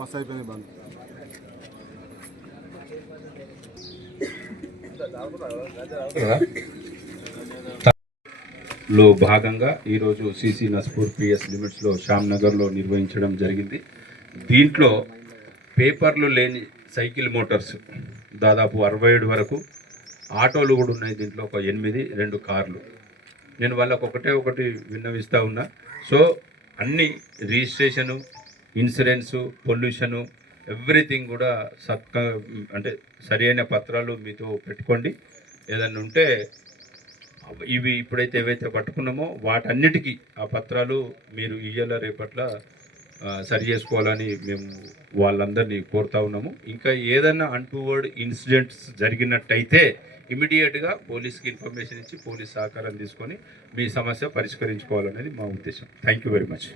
మస్తు అయిపోయింది బంద్. లో భాగంగా ఈరోజు సిసి నస్పూర్ పిఎస్ లిమిట్స్లో శ్యామ్నగర్లో నిర్వహించడం జరిగింది. దీంట్లో పేపర్లు లేని సైకిల్ మోటార్స్ దాదాపు 67 వరకు, ఆటోలు కూడా ఉన్నాయి. దీంట్లో ఒక 8, 2 కార్లు. నేను వాళ్ళకు ఒకటి విన్నవిస్తూ ఉన్నా. సో అన్ని రిజిస్ట్రేషను, ఇన్సూరెన్సు, పొల్యూషను, ఎవ్రీథింగ్ కూడా అంటే సరి అయిన పత్రాలు మీతో పెట్టుకోండి. ఏదన్నా ఉంటే ఇవి ఇప్పుడైతే ఏవైతే పట్టుకున్నామో వాటన్నిటికీ ఆ పత్రాలు మీరు ఇయ్యాల రేపట్ల సరి చేసుకోవాలని మేము వాళ్ళందరినీ కోరుతా ఉన్నాము. ఇంకా ఏదైనా అన్టువర్డ్ ఇన్సిడెంట్స్ జరిగినట్టయితే ఇమీడియట్గా పోలీస్కి ఇన్ఫర్మేషన్ ఇచ్చి పోలీస్ సహకారం తీసుకొని మీ సమస్య పరిష్కరించుకోవాలనేది మా ఉద్దేశం. Thank you very much.